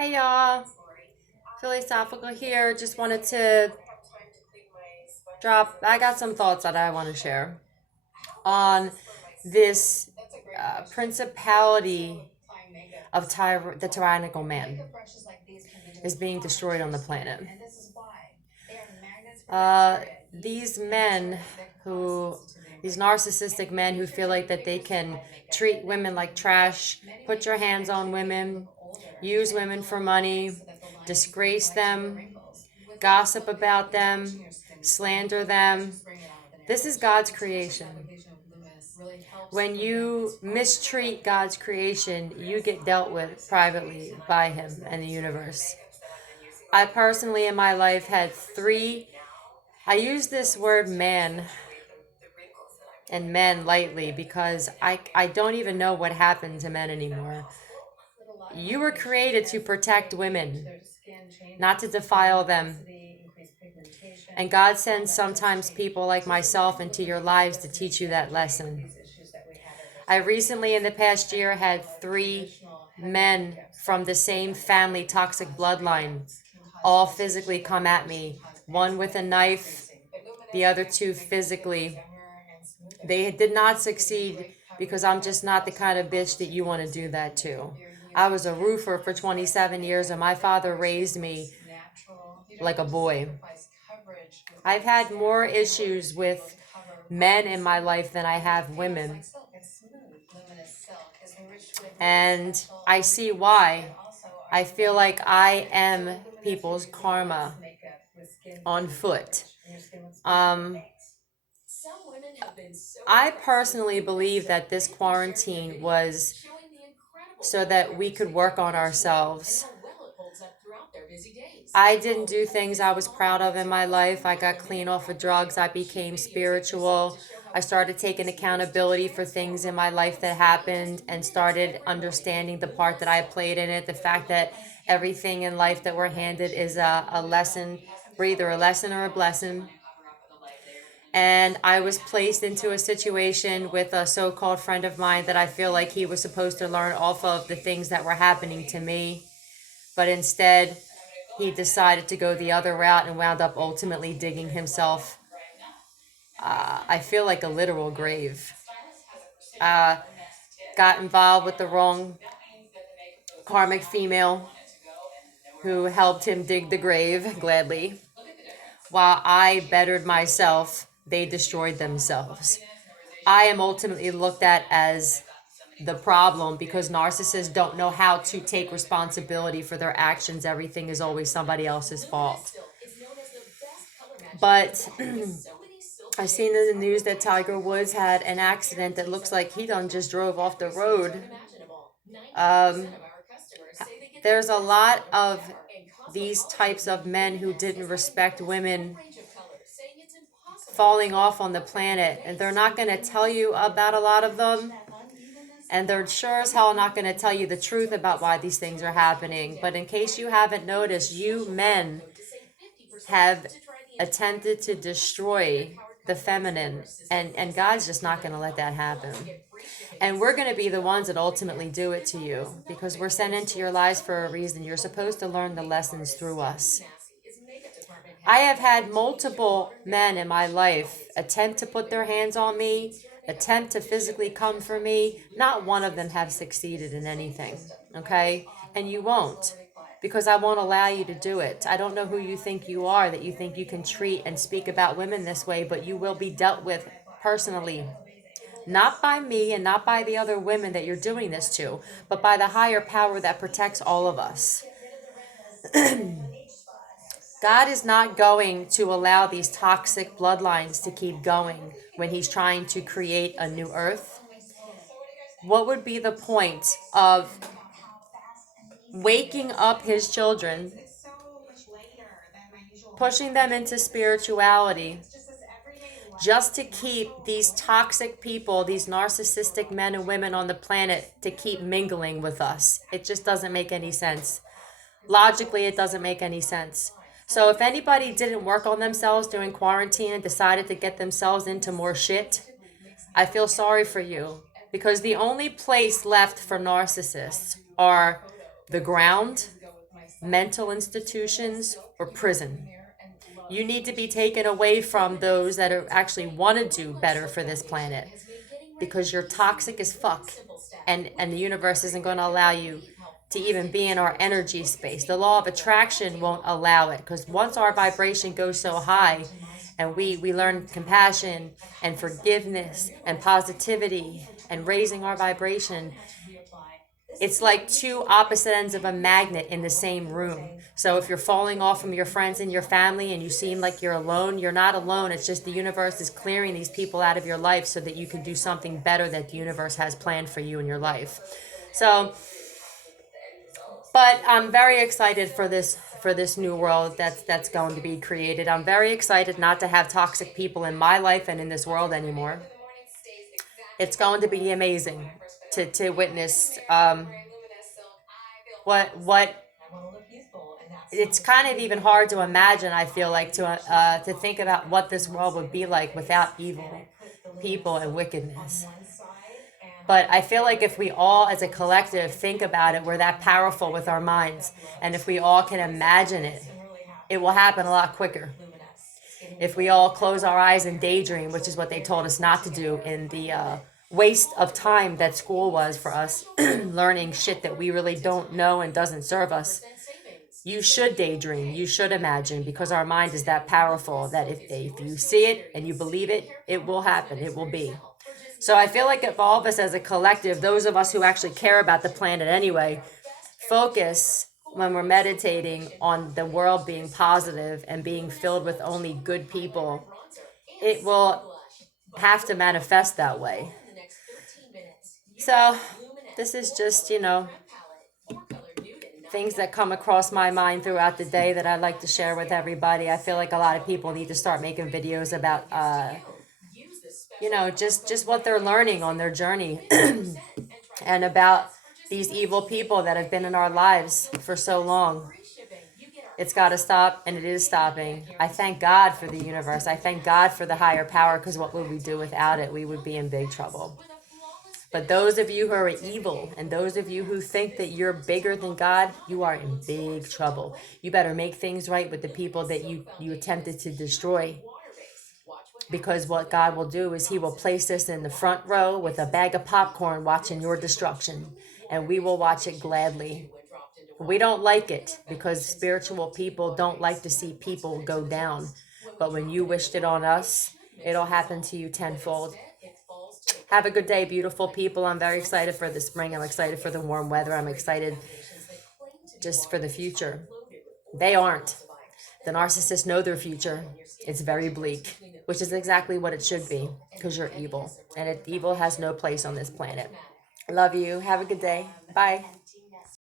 Hey y'all, philosophical here. Just wanted to I got some thoughts that I want to share on this principality of the tyrannical man is being destroyed on the planet. Uh, these men who, these narcissistic men who feel like that they can treat women like trash, put your hands on women, use women for money, disgrace them, gossip about them, slander them. This is God's creation. When you mistreat God's creation, you get dealt with privately by Him and the universe. I personally in my life had I use this word man and men lightly because I don't even know what happened to men anymore. You were created to protect women, not to defile them. And God sends sometimes people like myself into your lives to teach you that lesson. I recently, in the past year, had three men from the same family toxic bloodline all physically come at me. One with a knife, the other two physically. They did not succeed because I'm just not the kind of bitch that you want to do that to. I was a roofer for 27 years and my father raised me like a boy. I've had more issues with men in my life than I have women. And I see why. I feel like I am people's karma on foot. Um, I personally believe that this quarantine was so that we could work on ourselves. I didn't do things I was proud of in my life. I got clean off of drugs. I became spiritual. I started taking accountability for things in my life that happened and started understanding the part that I played in it. The fact that everything in life that we're handed is a lesson, we're either a lesson or a blessing. And I was placed into a situation with a so-called friend of mine that I feel like he was supposed to learn off of the things that were happening to me. But instead, he decided to go the other route and wound up ultimately digging himself, I feel like a literal grave. Uh, got involved with the wrong karmic female who helped him dig the grave gladly. While I bettered myself, they destroyed themselves. I am ultimately looked at as the problem because narcissists don't know how to take responsibility for their actions. Everything is always somebody else's fault. But I seen in the news that Tiger Woods had an accident that looks like he done just drove off the road. Um, there's a lot of these types of men who didn't respect women falling off on the planet, and they're not going to tell you about a lot of them. And they're sure as hell not going to tell you the truth about why these things are happening. But in case you haven't noticed, you men have attempted to destroy the feminine, and God's just not going to let that happen. And we're going to be the ones that ultimately do it to you because we're sent into your lives for a reason. You're supposed to learn the lessons through us. I have had multiple men in my life attempt to put their hands on me, attempt to physically come for me. Not one of them have succeeded in anything, okay? And you won't because I won't allow you to do it. I don't know who you think you are that you think you can treat and speak about women this way, but you will be dealt with personally. Not by me and not by the other women that you're doing this to, but by the higher power that protects all of us. God is not going to allow these toxic bloodlines to keep going when He's trying to create a new earth. What would be the point of waking up His children, pushing them into spirituality, just to keep these toxic people, these narcissistic men and women on the planet to keep mingling with us? It just doesn't make any sense. Logically, it doesn't make any sense. So if anybody didn't work on themselves during quarantine and decided to get themselves into more shit, I feel sorry for you because the only place left for narcissists are the ground mental institutions, or prison. You need to be taken away from those that are actually want to do better for this planet, because you're toxic as fuck, and the universe isn't going to allow you to even be in our energy space. The law of attraction won't allow it, because once our vibration goes so high and we learn compassion and forgiveness and positivity and raising our vibration, it's like two opposite ends of a magnet in the same room. So if you're falling off from your friends and your family and you seem like you're alone, you're not alone. It's just the universe is clearing these people out of your life so that you can do something better that the universe has planned for you in your life. So, but I'm very excited for this new world that's going to be created. I'm very excited not to have toxic people in my life and in this world anymore. It's going to be amazing to witness what it's kind of even hard to imagine. I feel like to think about what this world would be like without evil people and wickedness. But I feel like if we all as a collective think about it, we're that powerful with our minds, and if we all can imagine it, it will happen a lot quicker. If we all close our eyes and daydream, which is what they told us not to do in the waste of time that school was for us, learning shit that we really don't know and doesn't serve us. You should daydream, you should imagine, because our mind is that powerful that if you see it and you believe it, it will happen, it will be. So I feel like if all of us as a collective, those of us who actually care about the planet anyway, focus when we're meditating on the world being positive and being filled with only good people, it will have to manifest that way. So this is just, things that come across my mind throughout the day that I'd like to share with everybody. I feel like a lot of people need to start making videos about, just what they're learning on their journey and about these evil people that have been in our lives for so long. It's got to stop, and it is stopping. I thank God for the universe. I thank God for the higher power, because what would we do without it? We would be in big trouble. But those of you who are evil and those of you who think that you're bigger than God, you are in big trouble. You better make things right with the people that you attempted to destroy. Because what God will do is he will place us in the front row with a bag of popcorn watching your destruction. And we will watch it gladly. We don't like it because spiritual people don't like to see people go down. But when you wished it on us, it'll happen to you tenfold. Have a good day, beautiful people. I'm very excited for the spring. I'm excited for the warm weather. I'm excited just for the future. They aren't. The narcissists know their future. It's very bleak, which is exactly what it should be, because you're evil. And evil has no place on this planet. Love you. Have a good day. Bye.